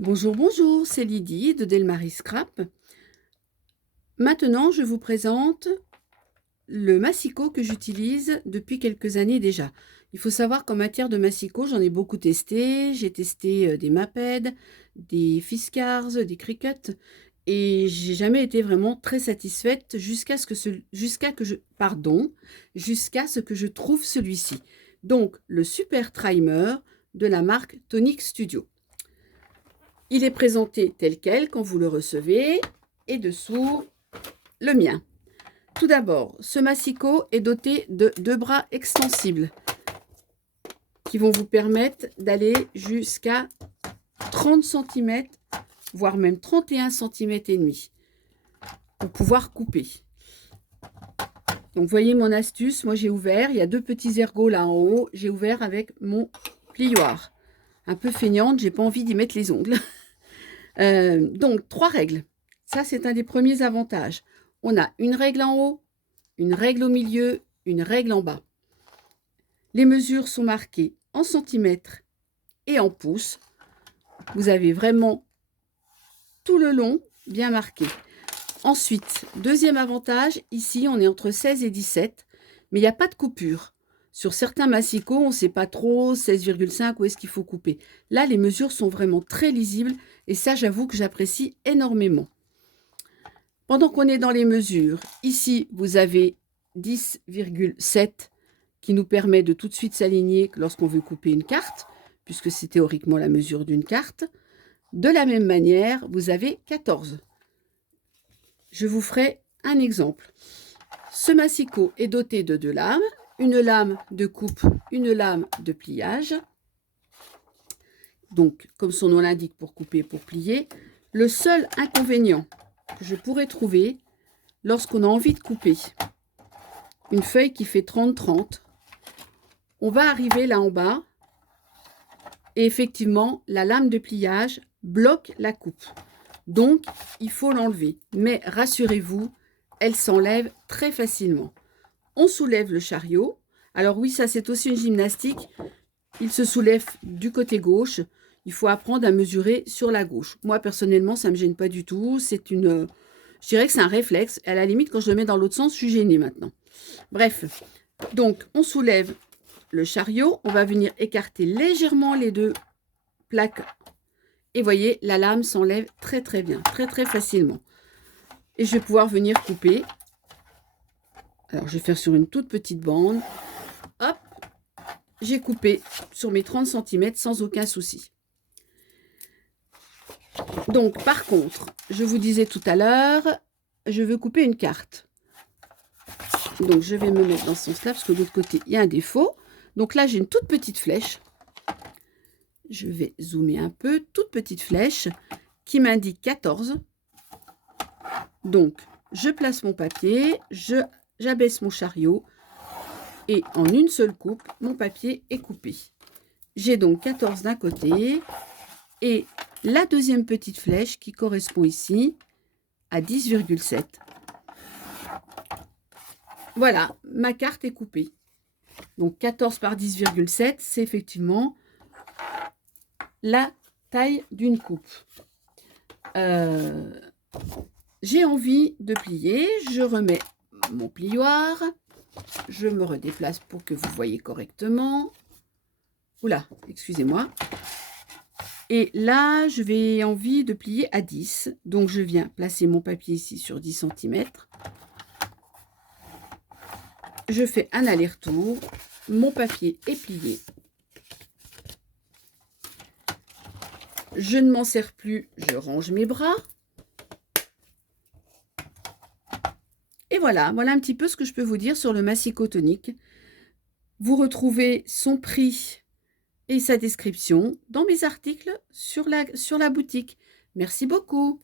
Bonjour, bonjour, c'est Lydie de Delmarie Scrap. Maintenant, je vous présente le massicot que j'utilise depuis quelques années déjà. Il faut savoir qu'en matière de massicot, j'en ai beaucoup testé. J'ai testé des Maped, des Fiskars, des Cricut, et j'ai jamais été vraiment très satisfaite jusqu'à ce que je trouve celui-ci. Donc, le Super Trimer de la marque Tonic Studio. Il est présenté tel quel quand vous le recevez, et dessous, le mien. Tout d'abord, ce massicot est doté de 2 bras extensibles qui vont vous permettre d'aller jusqu'à 30 cm, voire même 31 cm et demi, pour pouvoir couper. Donc, voyez mon astuce, moi j'ai ouvert, il y a 2 petits ergots là en haut, j'ai ouvert avec mon plioir. Un peu feignante, j'ai pas envie d'y mettre les ongles. Donc, 3 règles. Ça, c'est un des premiers avantages. On a une règle en haut, une règle au milieu, une règle en bas. Les mesures sont marquées en centimètres et en pouces. Vous avez vraiment tout le long bien marqué. Ensuite, deuxième avantage, ici, on est entre 16 et 17, mais il n'y a pas de coupure. Sur certains massicots, on ne sait pas trop 16,5 où est-ce qu'il faut couper. Là, les mesures sont vraiment très lisibles et ça, j'avoue que j'apprécie énormément. Pendant qu'on est dans les mesures, ici, vous avez 10,7 qui nous permet de tout de suite s'aligner lorsqu'on veut couper une carte, puisque c'est théoriquement la mesure d'une carte. De la même manière, vous avez 14. Je vous ferai un exemple. Ce massicot est doté de 2 lames, une lame de coupe, une lame de pliage. Donc, comme son nom l'indique, pour couper, pour plier. Le seul inconvénient que je pourrais trouver lorsqu'on a envie de couper une feuille qui fait 30-30, on va arriver là en bas et effectivement, la lame de pliage bloque la coupe. Donc, il faut l'enlever. Mais rassurez-vous, elle s'enlève très facilement. On soulève le chariot. Alors oui, ça c'est aussi une gymnastique. Il se soulève du côté gauche. Il faut apprendre à mesurer sur la gauche. Moi, personnellement, ça ne me gêne pas du tout. Je dirais que c'est un réflexe. À la limite, quand je le mets dans l'autre sens, je suis gênée maintenant. Bref, donc on soulève le chariot. On va venir écarter légèrement les 2 plaques. Et voyez, la lame s'enlève très très bien, très très facilement. Et je vais pouvoir venir couper. Alors, je vais faire sur une toute petite bande. Hop, j'ai coupé sur mes 30 cm sans aucun souci. Donc, par contre, je vous disais tout à l'heure, je veux couper une carte. Donc, je vais me mettre dans ce sens-là, parce que de l'autre côté, il y a un défaut. Donc là, j'ai une toute petite flèche. Je vais zoomer un peu. Toute petite flèche qui m'indique 14. Donc, je place mon papier, j'abaisse mon chariot et en une seule coupe, mon papier est coupé. J'ai donc 14 d'un côté et la deuxième petite flèche qui correspond ici à 10,7. Voilà, ma carte est coupée. Donc 14 par 10,7, c'est effectivement la taille d'une coupe. J'ai envie de plier, je remets mon plioir, je me redéplace pour que vous voyez correctement. Oula, excusez-moi. Et là, je vais envie de plier à 10. Donc, je viens placer mon papier ici sur 10 cm. Je fais un aller-retour. Mon papier est plié. Je ne m'en sers plus, je range mes bras. Et voilà, voilà un petit peu ce que je peux vous dire sur le massicot Tonic. Vous retrouvez son prix et sa description dans mes articles sur la boutique. Merci beaucoup.